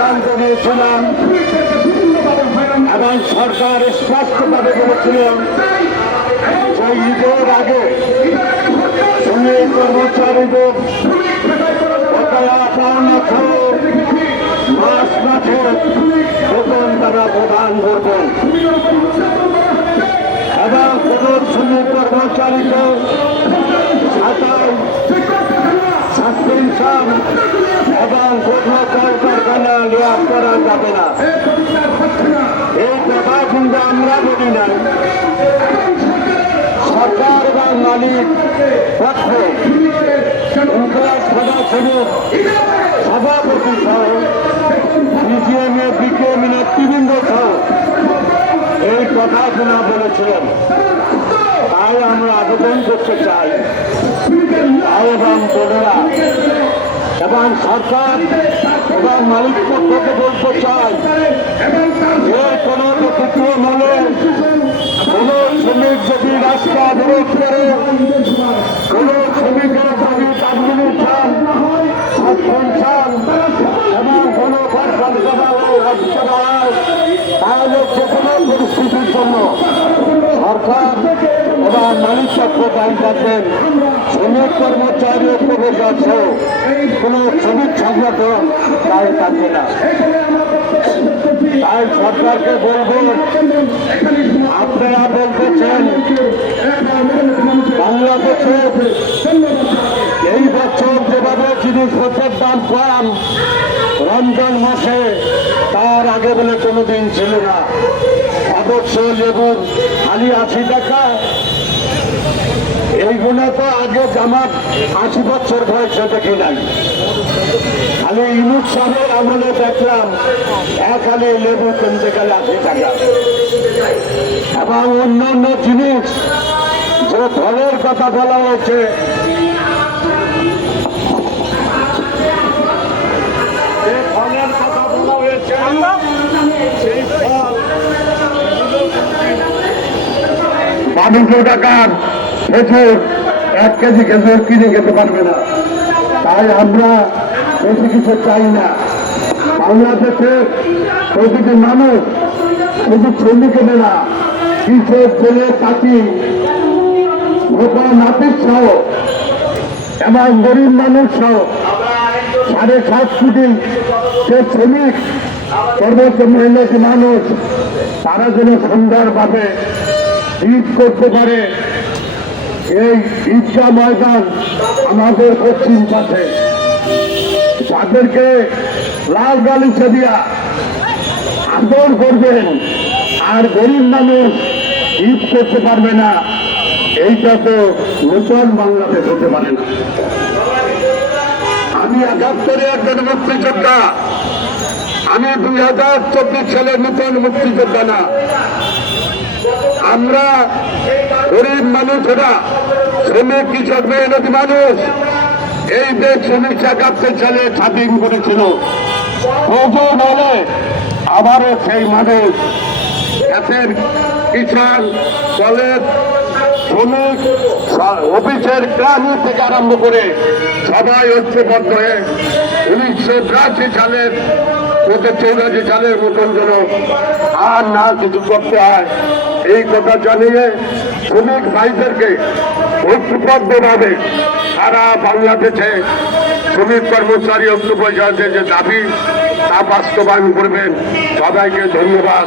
সিদ্ধান্ত নিয়েছিলাম এবং সরকার স্পষ্টভাবে বলেছিলেন যে ঈদের আগে শ্রমিক কর্মচারীদের বকেয়া পাওনা সহ মাস মাসের বেতন তারা প্রদান করবেন এবং কোন শ্রমিক কর্মচারীকে সাসপেনশন এবং কোনো কলকারখানা লিয়াপ করা যাবে না। এই কথা কিন্তু আমরা বলি নাই, সরকার বা মালিক পক্ষ সভাপতি সহ সিজিএমএ বিকেএম নেতৃবৃন্দ সহ এই কথা শোনা বলেছিলেন। তাই আমরা আবেদন করতে চাই এবং বোনেরা এবং সরকার এবং মালিক পক্ষকে বলতে চাই যে কোনো তৃতীয় মনে কোন শ্রমিক যদি রাস্তা অবরোধ করে কোন শ্রমিকের দাবি কমিউনিশন সাসপেনশন এবং কোন তাহলে যে কোনো পরিস্থিতির জন্য সরকার এবং মালিক পক্ষ দায়ী থাকবেন। শ্রমিক কর্মচারী ঐক্যবদ্ধ কোন শ্রমিক সংগঠন দায়ী থাকবে না। তাই সরকারকে বলবেন, আপনারা বলতেছেন বাংলাদেশে এই বছর যেভাবে জিনিসপত্রের দাম কম রমজান মাসে তার আগে বলে কোনোদিন ছিল না। অবশ্য লেবুর খালি 80 টাকা, এইগুলো তো আগে জামাত 80 বছর বয়সে দেখি নাই। খালি ইনুক সাহেবের আমলে দেখলাম এক আলি লেবু কিনতে গেলে 80 টাকা এবং অন্যান্য জিনিস যে ফলের কথা বলা হয়েছে বারোশো টাকার খেজুর 1 কেজি খেজুর কিনে খেতে পারবে না। তাই আমরা বেশি কিছু চাই না। বাংলাদেশের প্রতিটি মানুষ শুধু শ্রমিকের না, কৃষক ছেলে চাকরি মোটা নাপিত সহ এবং গরিব মানুষ সহ 7.5 কোটি যে শ্রমিক সর্বোচ্চ মেহনতি মানুষ তারা যেন সুন্দরভাবে ঈদ করতে পারে। এই ঈদগাহ ময়দান আমাদের পশ্চিম পাশে, তাদেরকে লাল গালিচা দিয়া আদর করবেন আর গরিব মানুষ ঈদ করতে পারবে না। এইটা তো নতুন বাংলাদেশ হতে পারে না। আমি 71-এ একজন মুক্তিযোদ্ধা, আমি 2024 সালের নতুন মুক্তিযোদ্ধা না। আমরা গরিব মানুষরা শ্রমিক কৃষক মেহনতি মানুষ এই দেশ 1971 সালে স্বাধীন করেছিল। প্রয়োজন হলে আবারও সেই মানুষ এতের কিষাণ কলেজ শ্রমিক অফিসের গ্রামী থেকে আরম্ভ করে সবাই ঐক্যবদ্ধ হয়ে 1982 সালের 84 সালের মতন যেন আর না কিছু করতে হয় এই কথা জানিয়ে শ্রমিক ভাইদেরকে ঐক্যবদ্ধভাবে সারা বাংলাদেশে শ্রমিক কর্মচারী ঐক্য পরিষদের যে দাবি তা বাস্তবায়ন করবেন। সবাইকে ধন্যবাদ।